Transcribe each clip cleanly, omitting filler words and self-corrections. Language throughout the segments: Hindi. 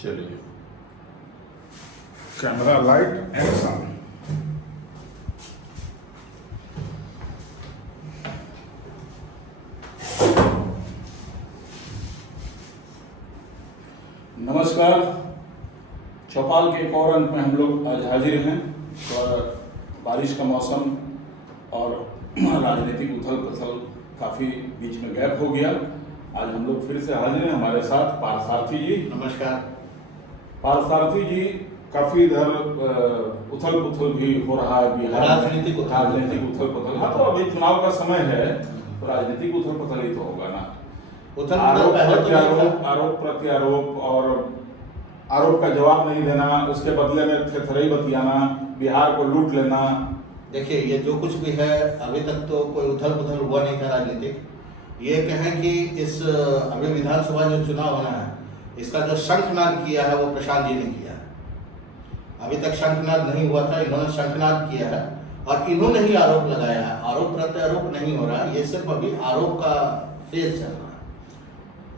चलिए, कैमरा लाइट एक्शन। नमस्कार। चौपाल के एक और अंक में हम लोग आज हाजिर हैं और बारिश का मौसम और राजनीतिक उथल पुथल काफ़ी बीच में गैप हो गया। आज हम लोग फिर से हाजिर हैं, हमारे साथ पार्थसारथी जी। नमस्कार। पार्थसारथी जी, काफ़ी इधर उथल पुथल भी हो रहा है बिहार में, राजनीतिक उथल पुथल। हाँ, तो अभी चुनाव का समय है तो राजनीतिक उथल पुथल ही तो होगा ना। आरोप प्रत्यारोप और आरोप का जवाब नहीं देना, उसके बदले में थेथरई बतियाना, बिहार को लूट लेना। देखिए, ये जो कुछ भी है अभी तक तो कोई उथल पुथल हुआ नहीं था राजनीतिक। ये कहें कि इस अभी विधानसभा जो चुनाव होना है, इसका जो शंखनाद किया है वो प्रशांत जी ने किया है। अभी तक शंखनाद नहीं हुआ था, इन्होंने शंखनाद किया है और इन्होंने ही आरोप लगाया है। आरोप प्रत्यारोप नहीं हो रहा, ये सिर्फ अभी आरोप का फेज चल रहा है।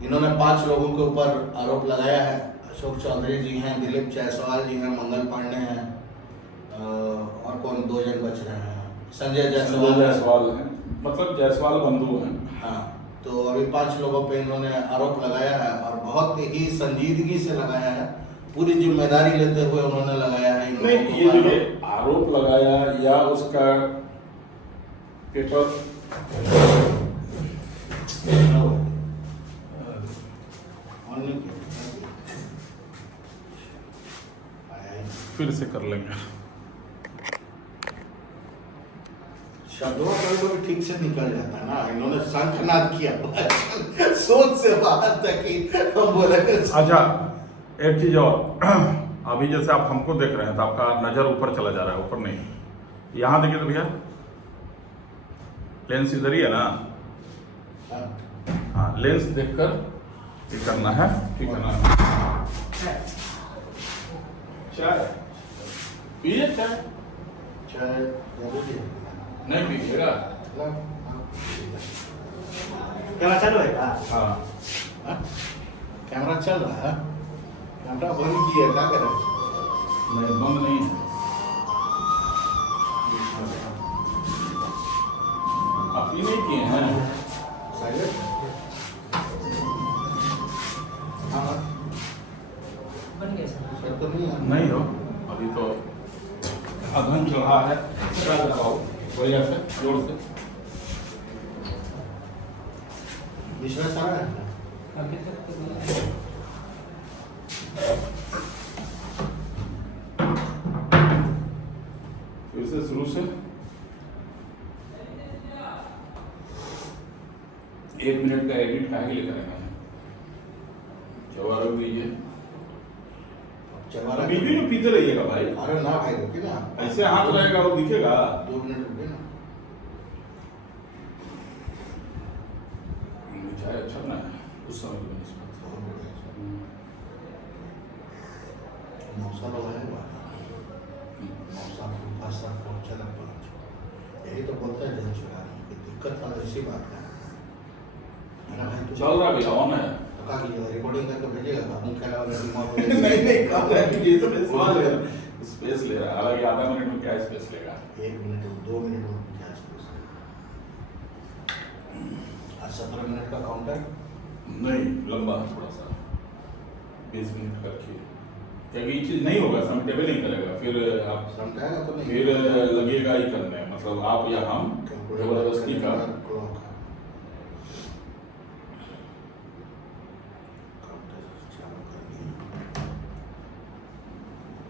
इन्होंने 5 लोगों के ऊपर आरोप लगाया है। अशोक चौधरी जी हैं, दिलीप जायसवाल जी हैं, मंगल पांडे हैं, और कौन 2 जन बच रहे हैं, संजय जायसवाल हैं, मतलब जायसवाल बंधु हैं। हाँ, तो अभी 5 लोगों पे इन्होंने आरोप लगाया है और बहुत ही संजीदगी से लगाया है, पूरी जिम्मेदारी लेते हुए उन्होंने लगाया है। नहीं, ये जो आरोप लगाया या उसका पेपर फिर से कर लेंगे। शब्दों का भी ठीक से निकल जाता ना। इन्होंने शंखनाद किया, सोच से बाहर तक ही हम बोले। अच्छा, एक चीज और, अभी जैसे आप हमको देख रहे हैं तो आपका नजर ऊपर चला जा रहा है, ऊपर नहीं। यहाँ देखिए तो भैया, लेंस इधर ही है ना। हाँ, लेंस देखकर ये करना है, ठीक है ना। चाय पीजिए, चाय नहीं पीजिएगा। कैमरा चालू है क्या? हाँ, कैमरा चल रहा है। कैमरा बंद किया, क्या कर रहे हैं? नहीं, बंद नहीं है। आप ही नहीं किए हैं साइलेंट। हाँ, बन गया सर। तो नहीं है। नहीं हो, अभी तो अधन चल रहा है। बढ़िया से, जोर से। विश्वास आ रहा है। अभी तक तो नहीं है। फिर से शुरू से 1 मिनट का एडिट काहे लिए करेंगे? जवाब दीजिए। चमारा बीच में पीते रहिएगा भाई। अरे ना भाई, रुकिए ना। ऐसे हाथ रहेगा वो दिखेगा। 2 मिनट रुकिए ना। चाय अच्छा ना है उस समय में। मौसा लोग है मौसा पासा पहुंचा ना पहुंच, यही तो बोलते हैं जन चुरा दिक्कत वाला ऐसी बात है। मेरा भाई तो चल रहा भैया, ऑन है। पका की रिकॉर्डिंग करके भेजेगा, मुंह खेला वाला दिमाग नहीं कम है, ये तो सवाल है, स्पेस ले रहा है। हालांकि आधा मिनट में क्या स्पेस लेगा? 1 मिनट 2 मिनट में क्या स्पेस? आज 17 मिनट का काउंटर नहीं, लंबा थोड़ा सा 20 मिनट करके, क्योंकि ये चीज नहीं होगा, समटेबल नहीं करेगा। फिर आप समझाएगा तो नहीं, फिर लगेगा ही करने, मतलब आप या हम जबरदस्ती का।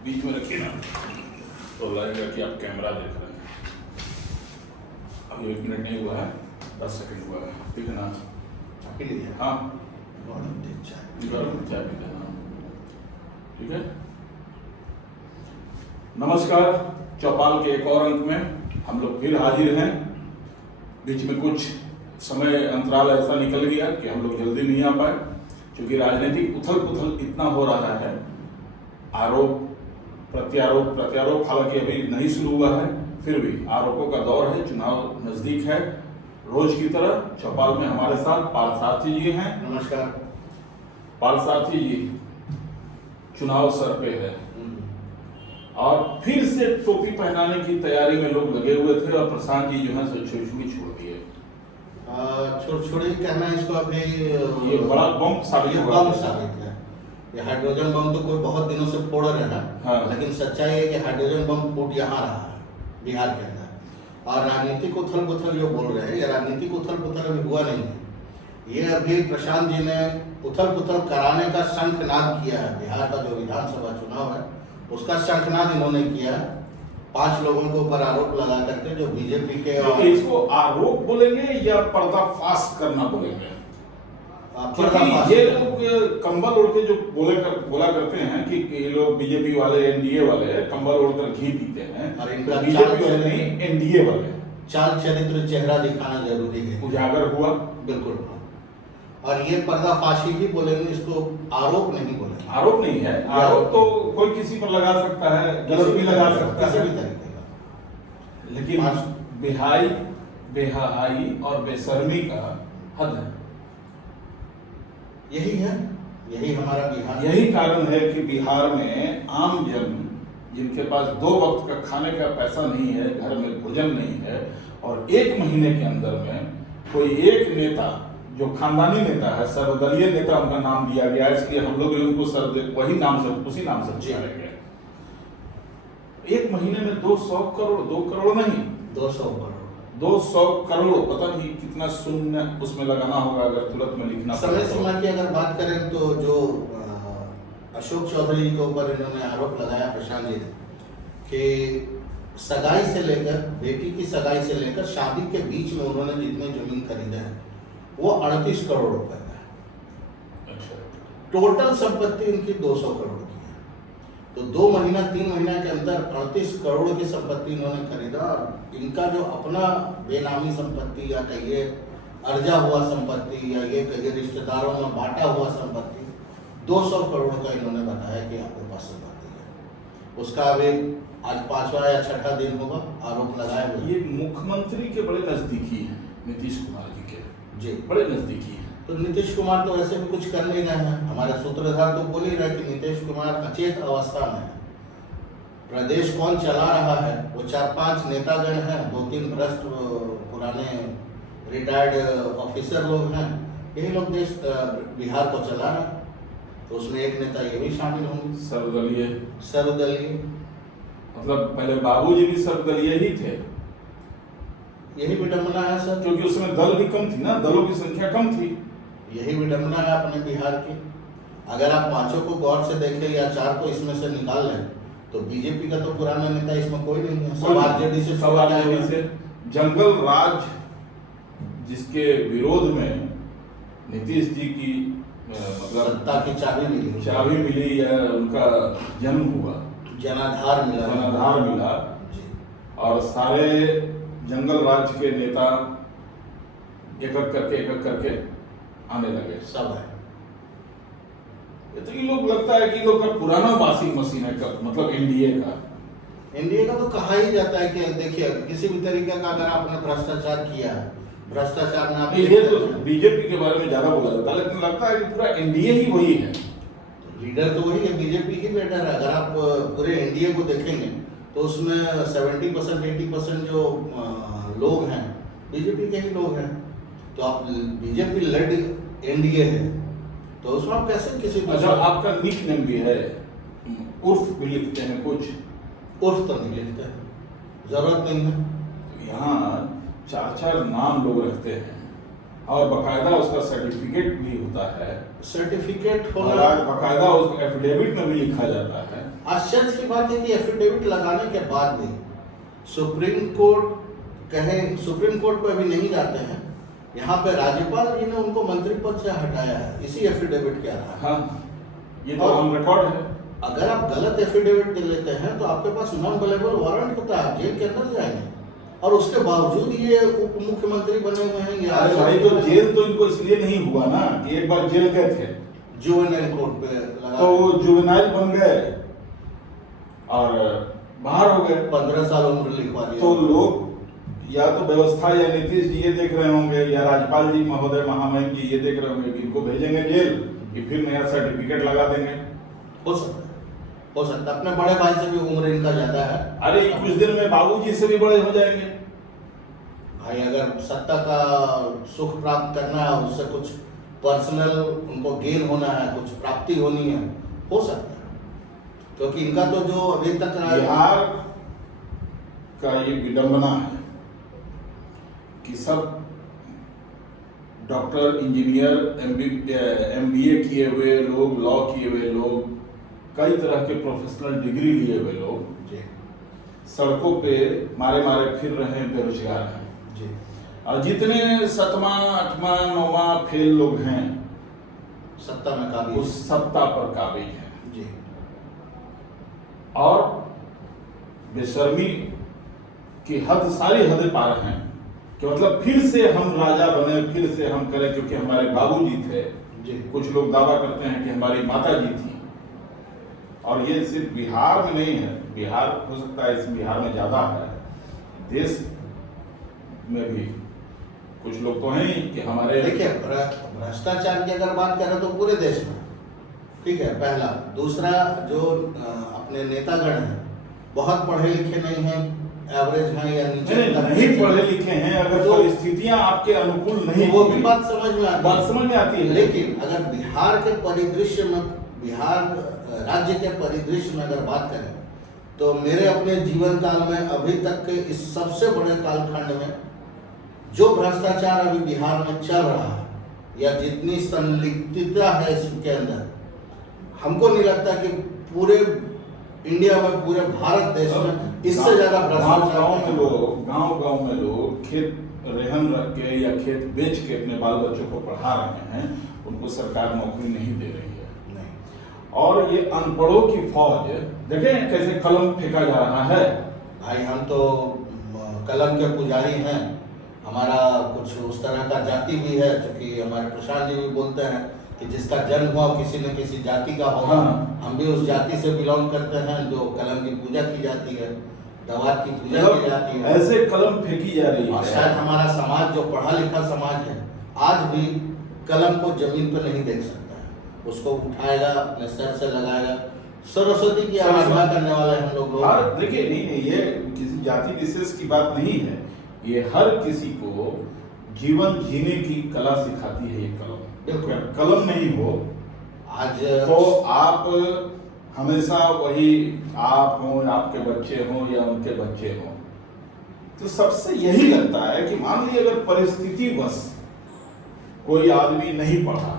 बीच में रखिए ना तो लगेगा कि आप कैमरा देख रहे हैं। अभी 1 मिनट नहीं हुआ है, 10 सेकंड हुआ है, ठीक है ना। आपके लिए हाँ, गरम चाय गरम चाय पीते हैं, ठीक है। नमस्कार, चौपाल के एक और अंक में हम लोग फिर हाजिर हैं। बीच में कुछ समय अंतराल ऐसा निकल गया कि हम लोग जल्दी नहीं आ पाए, क्योंकि राजनीतिक उथल पुथल इतना हो रहा है। आरोप प्रत्यारोप हालांकि अभी नहीं शुरू हुआ है, फिर भी आरोपों का दौर है, चुनाव नजदीक है। रोज की तरह चौपाल में हमारे साथ पार्थसारथी जी हैं। नमस्कार। पार्थसारथी जी, चुनाव सर पे है और फिर से टोपी पहनाने की तैयारी में लोग लगे हुए थे और प्रशांत जी जो है सो छुई छोड़ दिए। छोड़ी कहना इसको अभी ये बड़ा बम साबित ये हुआ। बम साबित है। ये हाइड्रोजन बम तो कोई बहुत दिनों से फोड़ रहा है, हाँ। लेकिन सच्चाई है कि हाइड्रोजन बम फूट यहाँ रहा है बिहार के अंदर। और राजनीतिक उथल पुथल जो बोल रहे हैं, ये राजनीतिक उथल पुथल अभी हुआ नहीं है। ये अभी प्रशांत जी ने उथल पुथल कराने का शंखनाद किया है। बिहार का जो विधानसभा चुनाव है उसका शंखनाद इन्होंने किया। 5 लोगों के ऊपर आरोप लगा करके, जो बीजेपी के तो इसको आरोप बोलेंगे या पर्दाफाश करना बोलेंगे? क्योंकि ये लोग कंबल ओढ़ के जो बोला करते हैं कि ये लोग बीजेपी वाले एनडीए वाले कंबल ओढ़कर घी पीते हैं, और इनका बीजेपी वाले नहीं एनडीए वाले चाल चरित्र चेहरा दिखाना जरूरी है। उजागर हुआ। बिल्कुल। और ये पर्दाफाशी ही बोलेंगे, इसको आरोप नहीं बोलेंगे। आरोप नहीं है, आरोप तो कोई किसी पर लगा सकता है, गलत भी लगा सकता किसी है, भी तरीके का। लेकिन बेहाई और बेशर्मी का हद है। यही है, यही हमारा बिहार। यही कारण है कि बिहार में आम जन जिनके पास 2 वक्त का खाने का पैसा नहीं है, घर में भोजन नहीं है, और 1 महीने के अंदर में कोई एक नेता जो खानदानी नेता है, सर्वदलीय नेता उनका नाम दिया गया है, इसलिए हम लोग उनको वही नाम से उसी नाम से बुलाएंगे। 1 महीने में 200 करोड़, 2 करोड़ नहीं 200 करोड़, 200 करोड़, पता नहीं कितना शून्य उसमें लगाना होगा अगर तुरंत में लिखना। समय सीमा की अगर बात करें तो जो अशोक चौधरी जी के ऊपर इन्होंने आरोप लगाया प्रशांत जी ने कि सगाई से लेकर, बेटी की सगाई से लेकर शादी के बीच में उन्होंने जितने जमीन खरीदा है वो 38 करोड़ रुपए का है। अच्छा। टोटल संपत्ति इनकी 200 करोड़ की है। तो 2 महीना 3 महीना के अंदर 38 करोड़ की संपत्ति इन्होंने खरीदा। और इनका जो अपना बेनामी संपत्ति या कहिए अर्जा हुआ संपत्ति या ये कहिए रिश्तेदारों में बांटा हुआ संपत्ति 200 करोड़ का इन्होंने बताया कि आपके पास संपत्ति है। उसका अभी आज 5वां या 6ठा दिन होगा आरोप लगाए हुए। ये मुख्यमंत्री के बड़े नजदीकी हैं, नीतीश कुमार जी के जी बड़े नजदीकी हैं। तो नीतीश कुमार तो वैसे भी कुछ कर नहीं रहे हैं। हमारे सूत्रधार तो बोल ही रहे कि नीतीश कुमार अचेत अवस्था में है। प्रदेश कौन चला रहा है? वो 4-5 नेतागण हैं, 2-3 भ्रष्ट पुराने रिटायर्ड ऑफिसर लोग हैं। यही लोग देश बिहार को चला रहे हैं। तो उसमें एक नेता ये भी शामिल होंगे, सर्वदलीय। मतलब पहले बाबूजी भी सर्वदलीय ही थे। यही विडंबना है सर, क्योंकि उसमें दल भी कम थी ना, दलों की संख्या कम थी। यही विडंबना है अपने बिहार की। अगर आप 5 को गौर से देखें या 4 को इसमें से निकाल लें तो बीजेपी का तो पुराना नेता इसमें कोई नहीं है। सब आरजेडी से, सब आरजेडी से। जंगल राज जिसके विरोध में नीतीश जी की मतलब सत्ता की चाबी मिली या उनका जन्म हुआ, जनाधार मिला जी। और सारे जंगल राज के नेता एक करके आने लगे। सब है। तो ये लोग लगता है कि ये लोग का पुराना वॉशिंग मशीन है, मतलब एनडीए का तो कहा ही जाता है कि देखिए किसी भी तरीके का अगर आपने भ्रष्टाचार किया, भ्रष्टाचार में आप ये तो बीजेपी के बारे में ज्यादा बोला जाता है, लेकिन लगता है कि पूरा एनडीए ही वही है। लीडर तो वही है, बीजेपी ही लीडर है। अगर आप पूरे एनडीए को देखेंगे तो उसमें 70% 80% जो लोग हैं बीजेपी के ही लोग हैं। तो आप बीजेपी लेड एनडीए है तो उसमें आप कैसे किसी अच्छा, आपका निक नेम भी है, उर्फ भी लिखते हैं कुछ? उर्फ तो नहीं लिखते हैं, जरूरत नहीं है। यहाँ 4 नाम लोग रखते हैं और बकायदा उसका सर्टिफिकेट भी होता है। सर्टिफिकेट होना, बकायदा उसको एफिडेविट में भी लिखा जाता है। आश्चर्य की बात है कि एफिडेविट लगाने के बाद भी सुप्रीम कोर्ट पे अभी नहीं जाते हैं। यहाँ पे राज्यपाल जी ने उनको मंत्री पद से हटाया है इसी एफिडेविट के आधार। हाँ, ये तो ऑन रिकॉर्ड है। अगर आप गलत एफिडेविट दे लेते हैं तो आपके पास नॉन अवेलेबल वारंट होता है, जेल के अंदर जाएंगे। और उसके बावजूद ये उप मुख्यमंत्री बने हुए हैं। अरे भाई, तो जेल तो इनको इसलिए नहीं हुआ ना कि एक बार जेल गए थे, जुवेनाइल कोर्ट पे लगा, तो वो जुवेनाइल बन गए और बाहर हो गए। 15 साल उम्र लिखवा दिया। तो लोग या तो व्यवस्था या नीतीश जी ये देख रहे होंगे या राज्यपाल जी महोदय महामहिम जी ये देख रहे होंगे कि इनको भेजेंगे जेल कि फिर नया सर्टिफिकेट लगा देंगे। हो सकता है। अपने बड़े भाई से भी उम्र इनका ज्यादा है। अरे कुछ दिन में बाबूजी से भी बड़े हो जाएंगे। भाई अगर सत्ता का सुख प्राप्त करना है, उससे कुछ पर्सनल उनको गेन होना है, कुछ प्राप्ति होनी है, हो सकता है। क्योंकि इनका तो जो अभी तक बिहार का ये विडंबना है कि सब डॉक्टर, इंजीनियर, MBA किए हुए लोग, लॉ किए हुए लोग, कई तरह के प्रोफेशनल डिग्री लिए हुए लोग जी सड़कों पे मारे मारे फिर रहे हैं, बेरोजगार हैं। जी और जितने 7वां, 8वां, 9वां फेल लोग हैं सत्ता में काबिज उस सत्ता पर काबिज हैं जी। और बेशर्मी की हद, सारी हदें पार हैं कि मतलब फिर से हम राजा बने, फिर से हम करें, क्योंकि हमारे बाबूजी थे। जी कुछ लोग दावा करते हैं कि हमारी माता जी थी। और ये सिर्फ बिहार में नहीं है, बिहार हो सकता है इस बिहार में ज्यादा है, देश में भी कुछ लोग तो हैं ही कि हमारे देखिए भ्रष्टाचार की अगर बात करें तो पूरे देश में, ठीक है, पहला। दूसरा, जो अपने नेतागण हैं बहुत पढ़े लिखे नहीं हैं, एवरेज हैं या नीचे नहीं पढ़े लिखे हैं, अगर तो परिस्थितियां आपके अनुकूल नहीं, वो भी बात समझ में आती है। लेकिन अगर बिहार के परिदृश्य में, बिहार राज्य के परिदृश्य में अगर बात करें तो मेरे अपने जीवन काल में अभी तक के इस सबसे बड़े कालखंड में जो भ्रष्टाचार अभी बिहार में चल रहा है या जितनी संलिप्तता है इसके अंदर, हमको नहीं लगता कि पूरे इंडिया में, पूरे भारत देश में इससे ज्यादा भ्रष्टाचार गांव में लोग खेत रेहन रख के या खेत बेच के अपने बाल बच्चों को पढ़ा रहे हैं, उनको सरकार नौकरी नहीं दे रही है। नहीं। और ये अनपढ़ों की फौज, देखें कैसे कलम फेंका जा रहा है। भाई हम तो कलम के पुजारी हैं, हमारा कुछ उस तरह का जाति भी है, क्योंकि हमारे प्रशांत जी भी बोलते हैं कि जिसका जन्म हुआ किसी न किसी जाति का होगा। हाँ। हम भी उस जाति से बिलोंग करते हैं जो कलम की पूजा की जाती है, दवात की पूजा की जाती है। ऐसे कलम फेंकी जा रही और है। शायद हमारा समाज जो पढ़ा लिखा समाज है आज भी कलम को जमीन पर नहीं देख सकता है, उसको उठाएगा, अपने सर से लगाएगा। सरस्वती की आराधना करने वाले हम लोग। देखिए नहीं, ये किसी जाति विशेष की बात नहीं है, ये हर किसी को जीवन जीने की कला सिखाती है ये कलम। बिल्कुल। कलम नहीं हो आज तो आप हमेशा वही आप हो, आपके बच्चे हो या उनके बच्चे हो। तो सबसे यही लगता है कि मान लीजिए अगर परिस्थिति बस कोई आदमी नहीं पढ़ा,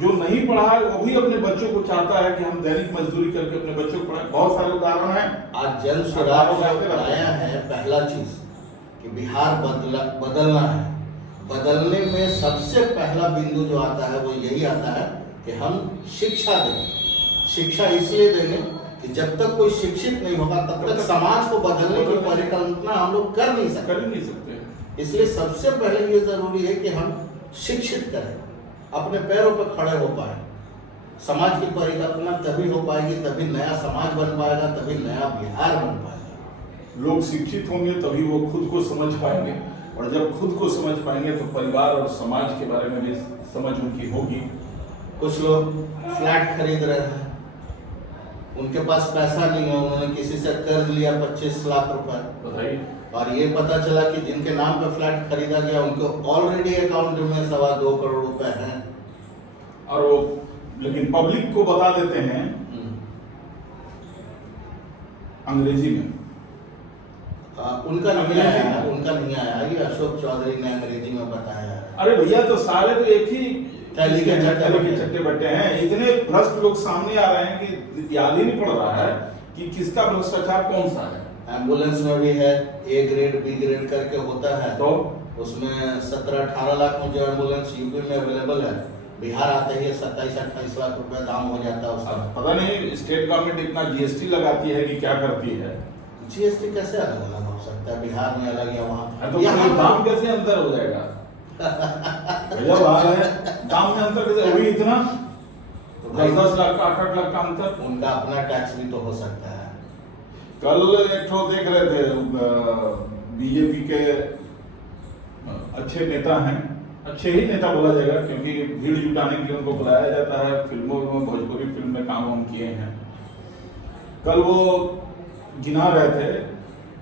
जो नहीं पढ़ा है वो भी अपने बच्चों को चाहता है कि हम दैनिक मजदूरी करके अपने बच्चों को पढ़ाएं। बहुत सारे उदाहरण हैं। आज जन स्वराज आया है, पहला चीज कि बिहार बदलना है। बदलने में सबसे पहला बिंदु जो आता है वो यही आता है कि हम शिक्षा दें। शिक्षा इसलिए देंगे कि जब तक कोई शिक्षित नहीं होगा तब तक समाज को बदलने की परिकल्पना हम लोग कर नहीं सकते। इसलिए सबसे पहले ये जरूरी है कि हम शिक्षित करें, अपने पैरों पर खड़े हो पाए। समाज की परिकल्पना तभी हो पाएगी, तभी नया समाज बन पाएगा, तभी नया बिहार बन पाएगा। लोग शिक्षित होंगे तभी वो खुद को समझ पाएंगे, और जब खुद को समझ पाएंगे तो परिवार और समाज के बारे में भी समझ उनकी होगी। कुछ लोग फ्लैट खरीद रहे हैं, उनके पास पैसा नहीं है, उन्होंने किसी से कर्ज लिया 25 लाख रुपए, बताइए, और ये पता चला कि जिनके नाम पे फ्लैट खरीदा गया उनको ऑलरेडी अकाउंट में 2.25 करोड़ रुपए हैं। और वो लेकिन पब्लिक को बता देते हैं अंग्रेजी में। उनका नहीं आया, ये अशोक चौधरी ने अंग्रेजी में बताया है। अरे भैया, तो सारे तो एक ही थैली के चट्टे बट्टे हैं। इतने भ्रष्ट लोग सामने आ रहे हैं कि याद ही नहीं पड़ रहा है कि किसका भ्रष्टाचार कौन सा है। एम्बुलेंस में भी है, ए ग्रेड बी ग्रेड करके होता है, तो उसमें 17-18 लाख में जो एम्बुलेंस यूपी में अवेलेबल है, बिहार आते ही 27-28 लाख रुपए दाम हो जाता है उसका। पता नहीं स्टेट गवर्नमेंट इतना GST लगाती है कि क्या करती है। GST कैसे अलग अलग हो सकता है, बिहार में अलग या वहाँ तो दाम कैसे अंतर हो जाएगा भैया? बात है दाम में अंतर कैसे, अभी इतना 10-10 लाख का 8-8 लाख का अंतर। उनका अपना टैक्स भी तो हो सकता है। कल एक ठो देख रहे थे, बीजेपी के अच्छे नेता हैं, अच्छे ही नेता बोला जाएगा, क्योंकि भीड़ जुटाने के लिए उनको बुलाया जाता है। फिल्मों में, भोजपुरी फिल्म में काम हम किए हैं। कल वो गिना रहे थे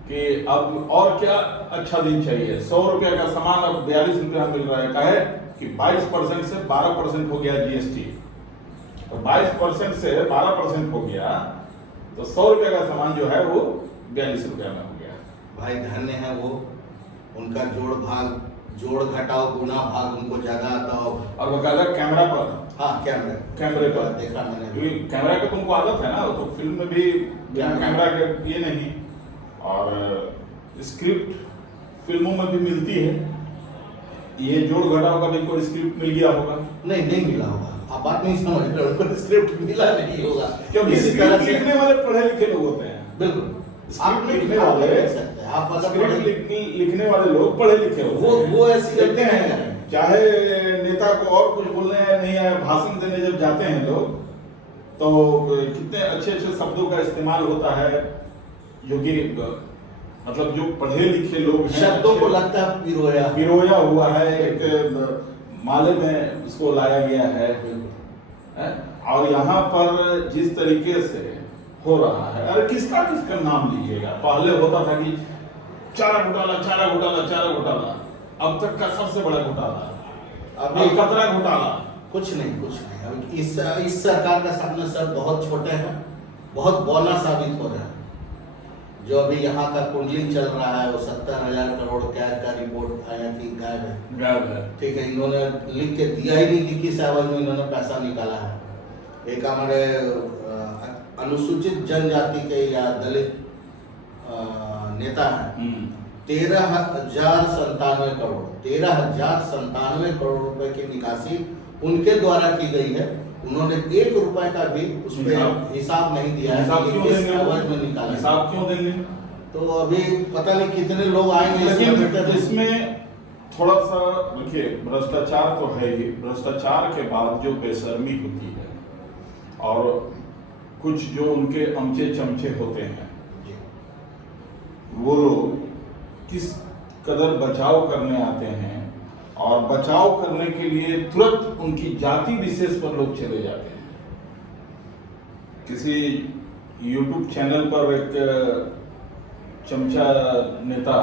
कि अब और क्या अच्छा दिन चाहिए। 100 रुपया का सामान अब 42 रुपया मिल रहा है। कहे कि 22% से 12% हो गया जीएसटी, तो 22% से 12% हो गया, तो 100 रुपया का सामान जो है वो 42 रुपया में हो गया। भाई धन्य है वो, उनका जोड़ घटाओ गुना भाग उनको ज्यादा आता हो। और बकायदा कैमरा पर, हाँ कैमरे पर देखा मैंने। क्योंकि कैमरा का तुमको आदत है ना, तो फिल्म में भी बिना कैमरा के ये नहीं। और स्क्रिप्ट फिल्मों में भी मिलती है, ये जोड़ घटाव का भी कोई स्क्रिप्ट मिल गया होगा? नहीं मिला होगा, आप बात नहीं समझ रहे, उनको स्क्रिप्ट मिला नहीं होगा। क्योंकि इसी तरह स्क्रिप्ट से लिखने वाले पढ़े लिखे लोग होते हैं। बिल्कुल, स्क्रिप्ट लिखने आप वाले, लिख सकते हैं, आप अगर स्क्रिप्ट लिखने वाले लोग पढ़े लिखे होते हैं। वो ऐसी देखते गलती नहीं हैं, करें। चाहे नेता को और कुछ बोलने नहीं आए, भाषण देने जब जाते हैं लोग, तो कितने अच्छे शब्दों का इस्तेमाल होता है, जो कि मतलब जो पढ़े लिखे लोग हैं, शब्दों को लगता है पिरोया हुआ है, एक माले में उसको लाया गया है। और यहाँ पर जिस तरीके से हो रहा है, अरे किसका नाम लीजिएगा। पहले होता था कि चारा घोटाला, अब तक का सबसे बड़ा घोटाला, अभी कतरा घोटाला। कुछ नहीं। अभी इस सरकार का सपना सब बहुत छोटे हैं, बहुत बौना साबित हो रहा है। जो अभी यहाँ का कुंडली चल रहा है, वो 70,000 करोड़ कैद का रिपोर्ट आया थी, गायब है। ठीक है, इन्होंने लिख के दिया ही नहीं कि किस एवज में इन्होंने पैसा निकाला है। एक हमारे अनुसूचित जनजाति के या दलित नेता है, 13,097 करोड़ रुपए की निकासी उनके द्वारा की गई है। उन्होंने 1 रुपए का भी उस पर हिसाब नहीं दिया है, हिसाब क्यों देंगे? एवज में निकाला, हिसाब क्यों देंगे? तो अभी पता नहीं कितने लोग आएंगे। लेकिन इसमें थोड़ा सा देखिए, भ्रष्टाचार तो है ही, भ्रष्टाचार के बाद जो बेशर्मी होती है और कुछ जो उनके अमचे चमचे होते हैं, वो लोग किस कदर बचाव करने आते हैं, और बचाव करने के लिए तुरंत उनकी जाति विशेष पर लोग चले जाते हैं। किसी YouTube चैनल पर एक चमचा नेता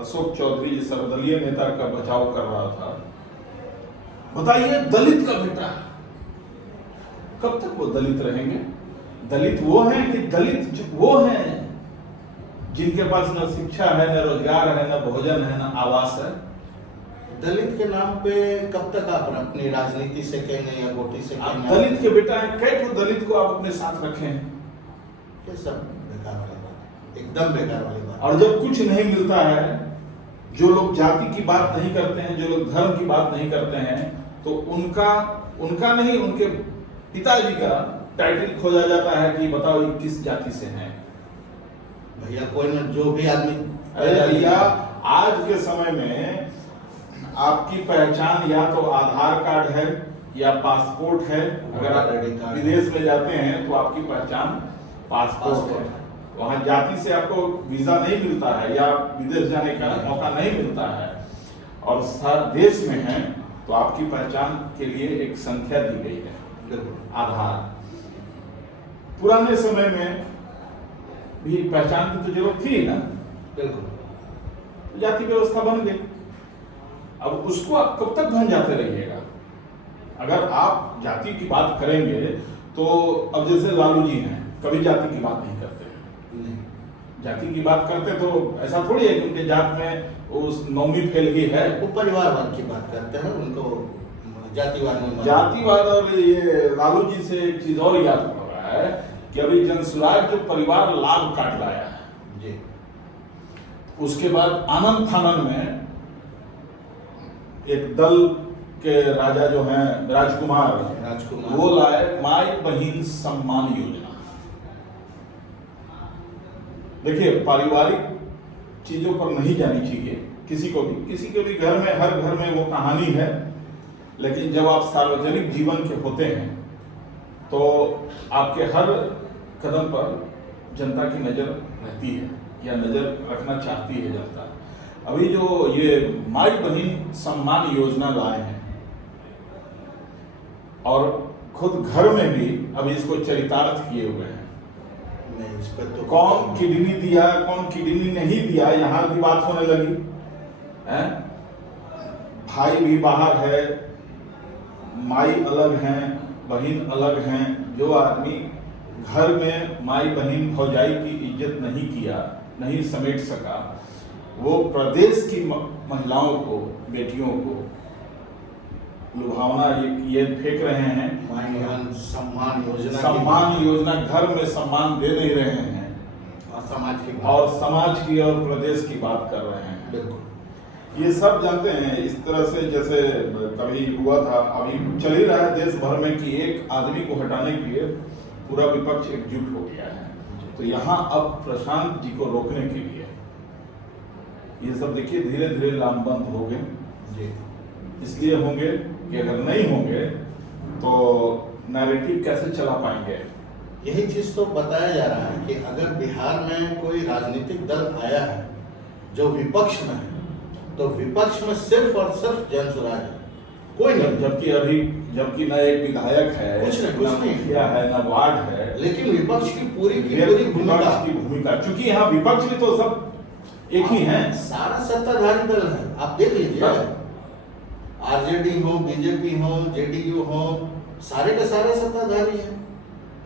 अशोक चौधरी, सर्वदलीय नेता का बचाव कर रहा था। बताइए, दलित का बेटा, कब तक वो दलित रहेंगे? दलित वो हैं कि दलित वो हैं जिनके पास न शिक्षा है, न रोजगार है, न भोजन है, न आवास है। दलित के नाम पे कब तक आप अपनी राजनीति से कहने या वोटी से कहने? दलित के बेटा हैं, कई तो दलित को आप अपने साथ रखे हैं। ये सब बेकार वाली बात, एकदम बेकार वाली बात। और जब कुछ नहीं मिलता है, जो लोग जाति की बात नहीं करते हैं, जो लोग धर्म की बात नहीं करते हैं, तो उनका नहीं, उनके पिताजी का टाइटल खोजा जाता है कि बताओ ये किस जाति से हैं। भैया कोई ना, जो भी आदमी, अरे भैया, आज के समय में आपकी पहचान या तो आधार कार्ड है या पासपोर्ट है। अगर आप विदेश में जाते हैं तो आपकी पहचान पासपोर्ट है। वहां जाति से आपको वीजा नहीं मिलता है या विदेश जाने का मौका नहीं मिलता है। और देश में है तो आपकी पहचान के लिए एक संख्या दी गई है, आधार। पुराने समय में भी पहचान की तो जरूरत थी ना, बिल्कुल, जाति व्यवस्था बन गई। अब उसको आप कब तक भन जाते रहिएगा? अगर आप जाति की बात करेंगे तो अब जैसे लालू जी हैं, कभी जाति की बात नहीं करते। जाति की बात करते तो ऐसा थोड़ी है कि उनके जात में उस नौमी फैल गई है। वो परिवारवाद की बात करते हैं, उनको जातिवाद में जातिवाद। और ये लालू जी से एक चीज और याद हो रहा है कि अभी जनसुराज जो परिवार लाभ काट लाया है जी, उसके बाद आनंद फानन में एक दल के राजा जो हैं राजकुमार, वो लाए माई बहिन सम्मान योजना। देखिए, पारिवारिक चीजों पर नहीं जानी चाहिए किसी के भी घर में, हर घर में वो कहानी है। लेकिन जब आप सार्वजनिक जीवन के होते हैं तो आपके हर कदम पर जनता की नजर रहती है या नजर रखना चाहती है जनता। अभी जो ये माई बहन सम्मान योजना लाए हैं और खुद घर में भी अभी इसको चरितार्थ किए हुए हैं। नहीं, इस पर तो कौन किडनी दिया, कौन किडनी नहीं दिया, यहाँ भी बात होने लगी है। भाई भी बाहर है, माई अलग हैं, बहन अलग हैं। जो आदमी घर में माई बहन भौजाई की इज्जत नहीं किया, नहीं समेट सका, वो प्रदेश की महिलाओं को, बेटियों को लुभावना ये फेंक रहे हैं। सम्मान योजना सम्मान योजना, घर में सम्मान दे नहीं रहे हैं और समाज की और प्रदेश की बात कर रहे हैं। बिल्कुल, ये सब जानते हैं। इस तरह से जैसे कभी हुआ था, अभी चल ही रहा है देश भर में कि एक आदमी को हटाने के लिए पूरा विपक्ष एकजुट हो गया है। तो यहाँ अब प्रशांत जी को रोकने के लिए ये सब देखिए धीरे धीरे लामबंद हो गए जी। इसलिए होंगे कि अगर नहीं होंगे तो नैरेटिव कैसे चला पाएंगे। यही चीज तो बताया जा रहा है कि अगर बिहार में कोई राजनीतिक दल आया है जो विपक्ष में है, तो विपक्ष में सिर्फ और सिर्फ जन स्वराज है, कोई नहीं। जबकि न एक विधायक है, कुछ नहीं मुखिया है, न वार्ड है, लेकिन विपक्ष की पूरी भूमिका, क्योंकि यहाँ विपक्ष भी तो सब एक ही हैं। सारा सत्ताधारी दल है, आप देख लीजिए, आरजेडी हो, बीजेपी हो, जेडीयू हो, सारे के सारे सत्ताधारी हैं।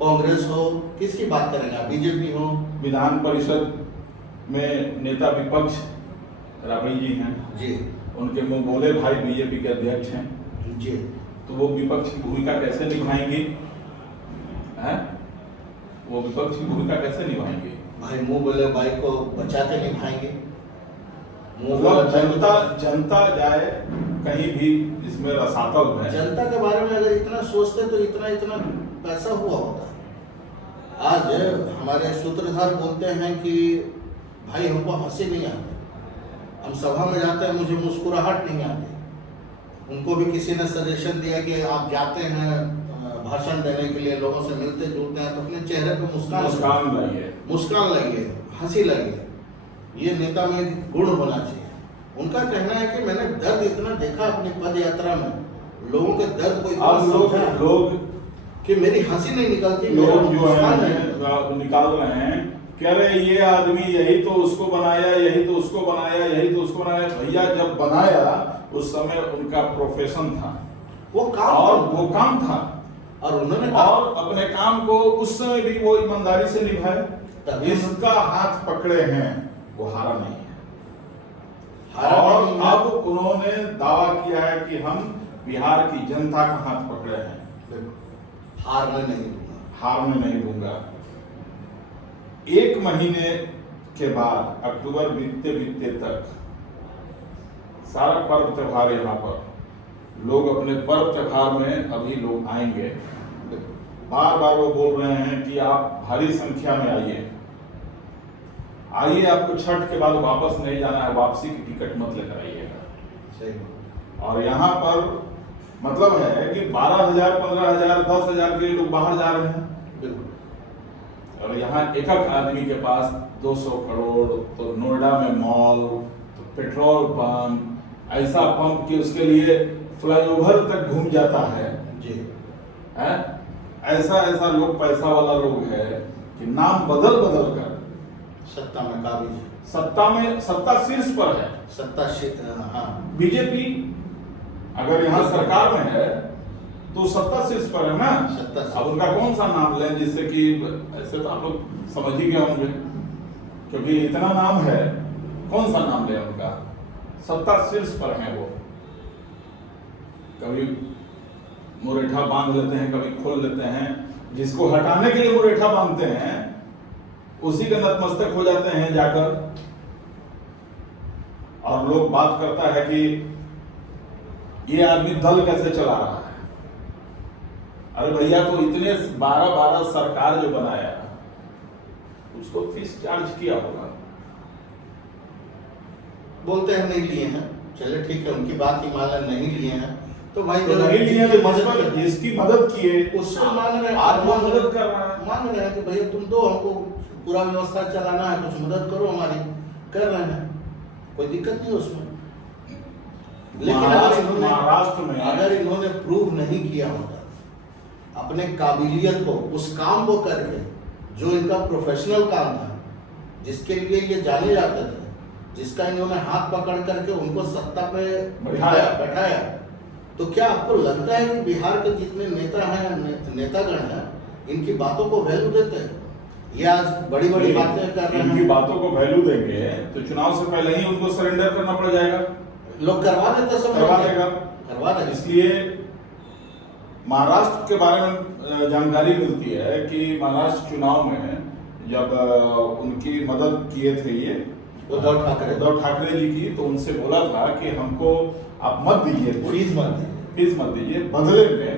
कांग्रेस हो, किसकी बात करेंगे आप, बीजेपी हो। विधान परिषद में नेता विपक्ष राबड़ी जी हैं जी, उनके मुंह बोले भाई बीजेपी के अध्यक्ष हैं जी, तो वो विपक्ष की भूमिका कैसे निभाएंगे हैं? वो विपक्ष की भूमिका कैसे निभाएंगे? भाई मुंह बोले भाई को बचा के निभाएंगे। जनता जाए कहीं भी इसमें रसातल है। जनता के बारे में अगर इतना सोचते तो इतना पैसा हुआ होता। आज हमारे सूत्रधार बोलते हैं कि भाई हमको हंसी नहीं आती, हम सभा में जाते हैं मुझे मुस्कुराहट नहीं आती। उनको भी किसी ने सजेशन दिया कि आप जाते हैं भाषण देने के लिए, लोगों से मिलते जुलते हैं, तो अपने चेहरे पे मुस्कान लाइए, हंसी लाइए। ये नेता में गुण होना चाहिए। उनका कहना है कि मैंने दर्द इतना देखा अपनी पद यात्रा में, लोगों के दर्द को इतना समझा लोग कि मेरी हंसी नहीं निकलती, लोग जो है निकाल रहे हैं, कह रहे ये आदमी यही तो उसको बनाया, यही तो उसको बनाया, यही तो उसको बनाया। भैया जब बनाया उस समय उनका प्रोफेशन था, वो काम था और उन्होंने और अपने काम को उस समय भी वो ईमानदारी से निभाए। जिसका हाथ पकड़े हैं वो हारा नहीं है। और अब उन्होंने दावा किया है कि हम बिहार की जनता का हाथ पकड़े हैं, हारने नहीं दूंगा। 1 महीने के बाद अक्टूबर बीतते तक सारा पर्व त्योहार यहाँ पर लोग अपने पर्व त्योहार में अभी लोग आएंगे। बार बार वो बोल रहे हैं कि आप भारी संख्या में आइए, आपको छठ के बाद वापस नहीं जाना है, वापसी की टिकट मत लेकर आइएगा। और यहाँ पर मतलब है कि 12,000, 15,000, 10,000 के लोग बाहर जा रहे हैं और यहाँ एक आदमी के पास 200 करोड़, तो नोएडा में मॉल, तो पेट्रोल पंप, ऐसा पंप कि उसके लिए फ्लाईओवर तक घूम जाता है जी है। ऐसा लोग, पैसा वाला लोग है कि नाम बदल कर सत्ता में काबिज, सत्ता शीर्ष पर है। बीजेपी अगर यहाँ सरकार में है तो सत्ता शीर्ष पर है ना। अब उनका कौन सा नाम लें जिससे कि ऐसे तो आप लोग समझ ही गए होंगे, क्योंकि इतना नाम है, कौन सा नाम लें उनका। सत्ता शीर्ष पर है वो, कभी मुरेठा बांध लेते हैं, कभी खोल लेते हैं। जिसको हटाने के लिए मुरेठा बांधते हैं उसी के नतमस्तक हो जाते हैं जाकर। और लोग बात करता है कि ये आदमी दल कैसे चला रहा है। अरे भैया, तो इतने 12 सरकार जो बनाया उसको फीस चार्ज किया होगा। बोलते हैं नहीं लिए हैं, चले ठीक है, उनकी बात ही मान लें, नहीं लिए हैं तो भाई तो नहीं लिए तो जिसकी मदद किए उससे मान रहे हैं, मदद कर रहा है, मान रहे हैं कि भैया तुम दो, हमको पूरा व्यवस्था चलाना है, कुछ मदद करो हमारी, कर रहे हैं। कोई दिक्कत नहीं उसमें। लेकिन अगर इन्होंने प्रूव नहीं किया होता अपने काबिलियत को, उस काम को करके जो इनका प्रोफेशनल काम था, जिसके लिए ये जाने जाते थे, जिसका इन्होंने हाथ पकड़ करके उनको सत्ता पे बैठाया, तो क्या आपको लगता है कि बिहार के जितने नेता हैं, नेतागण हैं, इनकी बातों को वैल्यू देते हैं? ये आज बड़ी बड़ी बातें कर रहे हैं। इनकी बातों को वैल्यू देंगे तो चुनाव से पहले ही उनको सरेंडर करना पड़ जाएगा। लोग करवा देते सब, करवा देगा। इसलिए महाराष्ट्र के बारे में जानकारी मिलती है कि महाराष्ट्र चुनाव में जब उनकी मदद किए थे ये उद्धव ठाकरे जी की, तो उनसे बोला था कि हमको आप मत दीजिए, फीस मत दीजिए, बदले में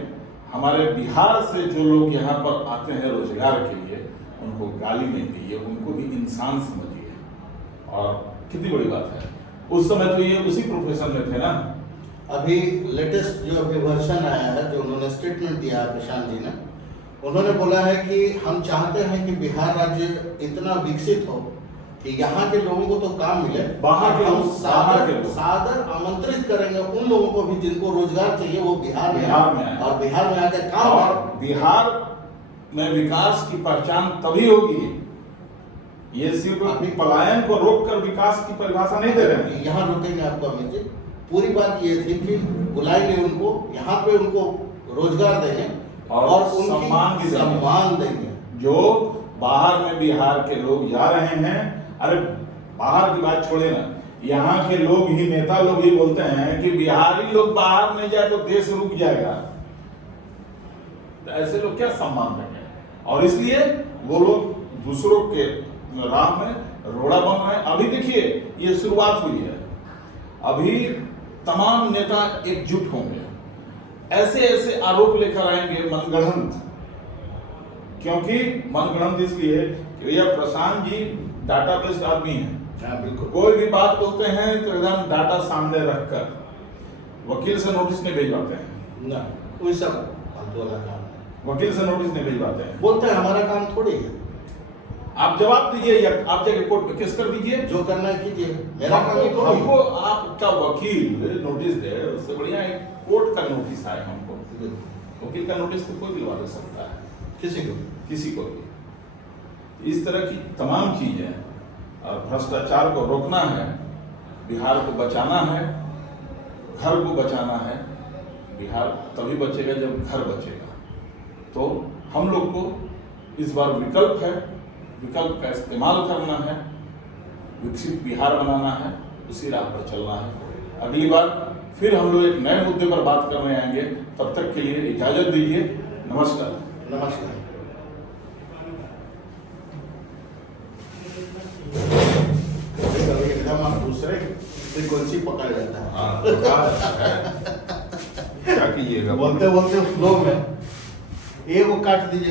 हमारे बिहार से जो लोग यहाँ पर आते हैं रोजगार के लिए उनको गाली नहीं दीजिए, उनको भी इंसान समझिए। और कितनी बड़ी बात है, उस समय तो ये उसी प्रोफेशन में थे ना। अभी लेटेस्ट जो अभी वर्जन आया है, जो उन्होंने स्टेटमेंट दिया है प्रशांत जी ने, उन्होंने बोला है कि हम चाहते हैं कि बिहार राज्य इतना विकसित हो कि यहाँ के लोगों को तो काम मिले, बाहर के हम लोग सादर आमंत्रित करेंगे उन लोगों को भी जिनको रोजगार चाहिए, वो बिहार में आए और बिहार में आकर काम और बिहार में विकास की पहचान तभी होगी। ये सिर्फ अपनी पलायन को रोककर विकास की परिभाषा नहीं दे रहे हैं। यहाँ रुकेंगे आपको अमित जी। पूरी बात ये थी कि बुलाएंगे उनको, यहाँ पे उनको रोजगार देंगे और सम्मान देंगे। जो बाहर में बिहार के लोग जा रहे हैं, अरे बाहर की बात छोड़े ना, यहाँ के लोग ही, नेता लोग ही बोलते हैं कि बिहारी लोग बाहर में जाए तो देश रुक जाएगा। तो ऐसे लोग क्या सम्मान देंगे? और इसलिए वो लोग दूसरों के राह में रोड़ा बन रहे हैं। अभी देखिए ये शुरुआत हुई है, अभी तमाम नेता एकजुट होंगे, ऐसे ऐसे आरोप लेकर आएंगे मनगढ़ंत। क्योंकि मनगढ़ंत इसलिए कि भैया प्रशांत जी डाटा बेस्ड आदमी हैं। बिल्कुल। कोई भी बात बोलते हैं तो एकदम डाटा सामने रखकर वकील से नोटिस नहीं भिजवाते हैं ना, कोई सब फालतू वाला काम है। वकील से नोटिस नहीं भिजवाते हैं, बोलते हैं हमारा काम थोड़ी है, आप जवाब दीजिए या आप जाके कोर्ट में केस कर दीजिए, जो करना है कीजिए, मेरा काम ही तो हमको आपका वकील नोटिस दे, उससे बढ़िया एक कोर्ट का नोटिस आए हमको। वकील का नोटिस तो कोई दिलवा दे सकता है, किसी को भी। इस तरह की तमाम चीजें, और भ्रष्टाचार को रोकना है, बिहार को बचाना है, घर को बचाना है। बिहार तभी बचेगा जब घर बचेगा। तो हम लोग को इस बार विकल्प है, विकल्प का इस्तेमाल करना है, विकसित बिहार बनाना है, उसी राह पर चलना है। अगली बार फिर हम लोग एक नए मुद्दे पर बात करने आएंगे। तब तक के लिए इजाजत दीजिए। नमस्कार। नमस्कार। एकदम आप दूसरे फ्रीक्वेंसी पकड़ लेता है। क्या कीजिएगा, बोलते बोलते फ्लो में ये वो काट दीजिए।